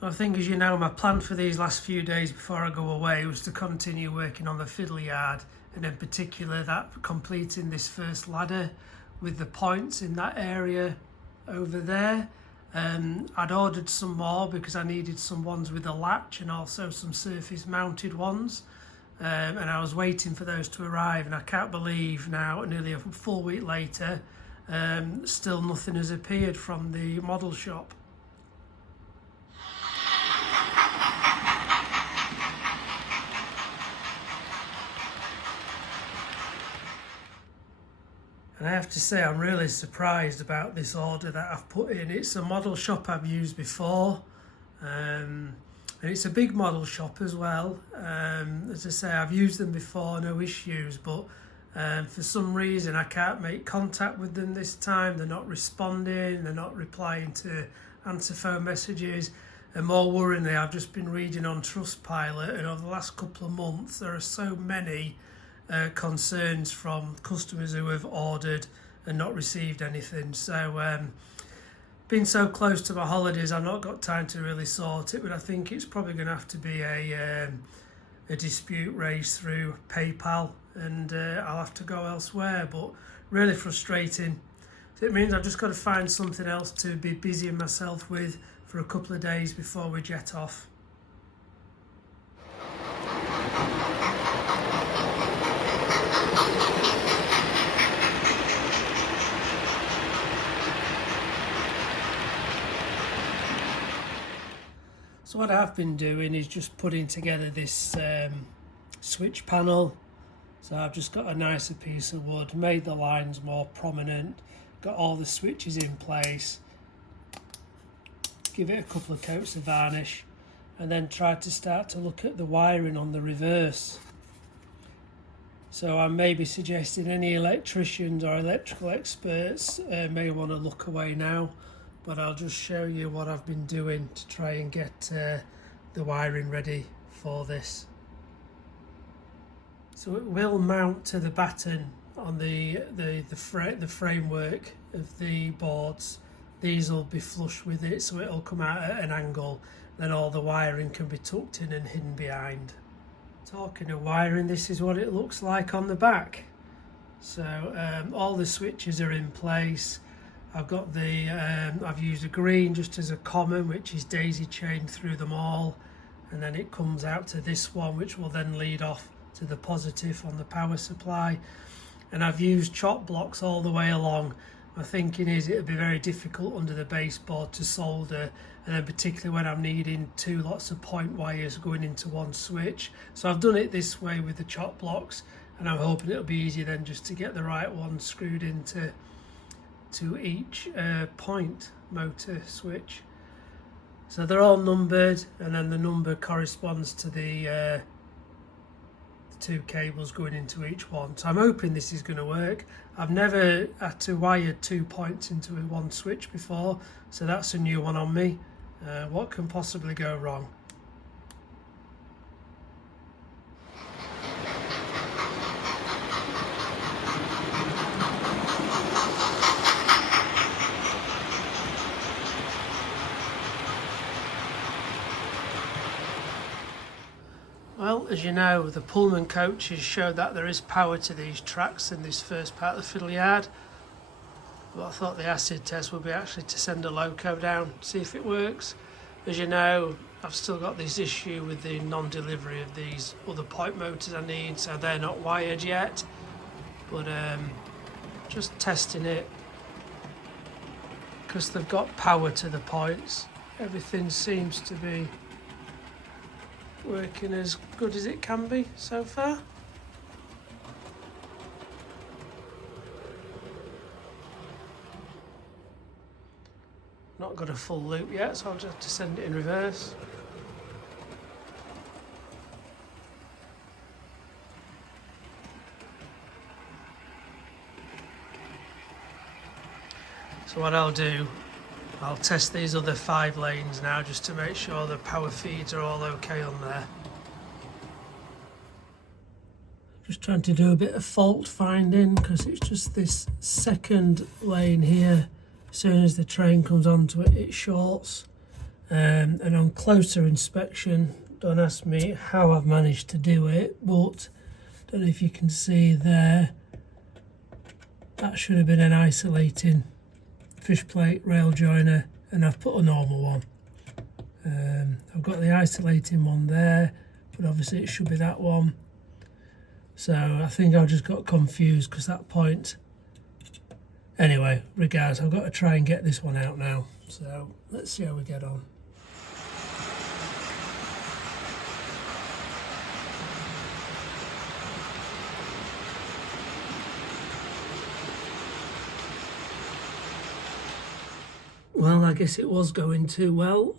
I think, as you know, my plan for these last few days before I go away was to continue working on the Fiddle Yard, and in particular that completing this first ladder with the points in that area over there. I'd ordered some more because I needed some ones with a latch and also some surface mounted ones, and I was waiting for those to arrive, and I can't believe now, nearly a full week later, still nothing has appeared from the model shop. And I have to say, I'm really surprised about this order that I've put in. It's a model shop I've used before, and it's a big model shop as well. As I say, I've used them before, no issues, but for some reason I can't make contact with them this time. They're not responding, they're not replying to answer phone messages, and more worryingly, I've just been reading on Trustpilot, and over the last couple of months there are so many concerns from customers who have ordered and not received anything. So being so close to my holidays, I've not got time to really sort it, but I think it's probably going to have to be a dispute raised through PayPal, and I'll have to go elsewhere. But really frustrating. So it means I've just got to find something else to be busying myself with for a couple of days before we jet off. So what I've been doing is just putting together this switch panel. So I've just got a nicer piece of wood, made the lines more prominent, got all the switches in place, give it a couple of coats of varnish, and then try to start to look at the wiring on the reverse. So I may be suggesting any electricians or electrical experts may want to look away now, but I'll just show you what I've been doing to try and get the wiring ready for this. So it will mount to the batten on the framework of the boards. These will be flush with it, so it'll come out at an angle. Then all the wiring can be tucked in and hidden behind. Talking of wiring, this is what it looks like on the back. So all the switches are in place. I've got I've used a green just as a common, which is daisy chained through them all, and then it comes out to this one, which will then lead off to the positive on the power supply. And I've used chop blocks all the way along. My thinking is it'll be very difficult under the baseboard to solder, and then particularly when I'm needing two lots of point wires going into one switch. So I've done it this way with the chop blocks, and I'm hoping it'll be easy then just to get the right one screwed into each point motor switch. So they're all numbered, and then the number corresponds to the two cables going into each one. So I'm hoping this is going to work. I've never had to wire 2 points into one switch before, so that's a new one on me. What can possibly go wrong? Well, as you know, the Pullman coaches show that there is power to these tracks in this first part of the Fiddle Yard. But I thought the acid test would be actually to send a loco down, see if it works. As you know, I've still got this issue with the non-delivery of these other point motors I need, so they're not wired yet. But just testing it, because they've got power to the points. Everything seems to be working as good as it can be so far. Not got a full loop yet, so I'll just have to send it in reverse. So what I'll do, I'll test these other 5 lanes now just to make sure the power feeds are all okay on there. Just trying to do a bit of fault finding, because it's just this second lane here. As soon as the train comes onto it, it shorts, And on closer inspection, don't ask me how I've managed to do it, but don't know if you can see there, that should have been an isolating fish plate rail joiner, and I've put a normal one. I've got the isolating one there, but obviously it should be that one. So I think I just got confused because that point. Anyway, regardless, I've got to try and get this one out now. So let's see how we get on. Well, I guess it was going too well.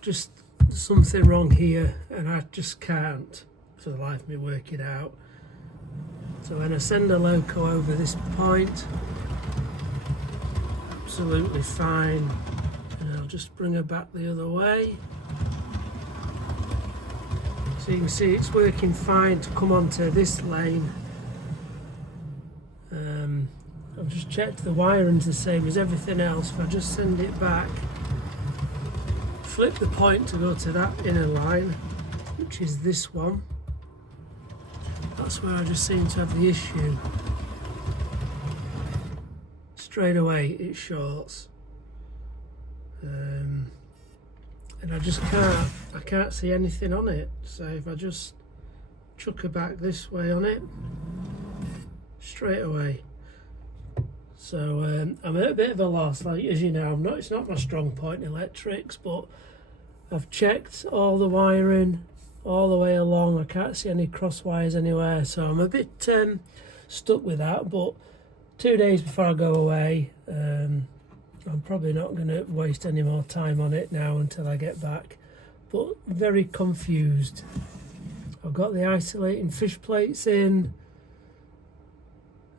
Just something wrong here, and I just can't for the life of me work it out. So when I send a loco over this point, absolutely fine, and I'll just bring her back the other way. So you can see it's working fine to come onto this lane. I've just checked the wiring's the same as everything else. If I just send it back, flip the point to go to that inner line, which is this one, that's where I just seem to have the issue. Straight away it shorts, and I just can't see anything on it. So if I just chuck her back this way on it, straight away. So I'm at a bit of a loss, like, as you know, it's not my strong point in electrics, but I've checked all the wiring all the way along. I can't see any cross wires anywhere, so I'm a bit stuck with that. But 2 days before I go away, I'm probably not going to waste any more time on it now until I get back. But very confused. I've got the isolating fish plates in,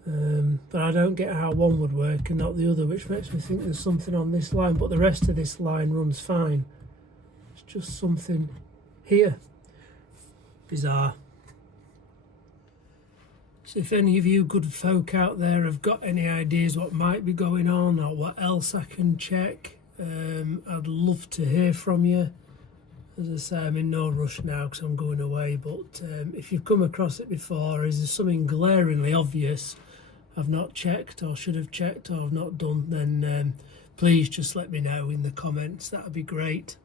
but I don't get how one would work and not the other, which makes me think there's something on this line, but the rest of this line runs fine. It's just something here. Bizarre. So if any of you good folk out there have got any ideas what might be going on or what else I can check, I'd love to hear from you. As I say, I'm in no rush now because I'm going away, but if you've come across it before, is there something glaringly obvious I've not checked or should have checked or I've not done, then please just let me know in the comments. That would be great.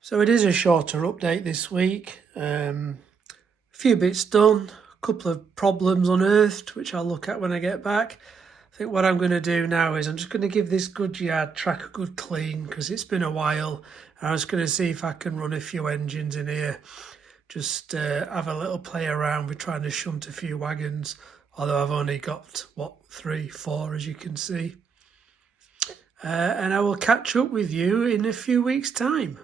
So it is a shorter update this week. A few bits done, a couple of problems unearthed, which I'll look at when I get back. I think what I'm going to do now is I'm just going to give this good yard track a good clean because it's been a while. I was going to see if I can run a few engines in here. Just have a little play around with trying to shunt a few wagons, although I've only got, 3, 4 as you can see. And I will catch up with you in a few weeks' time.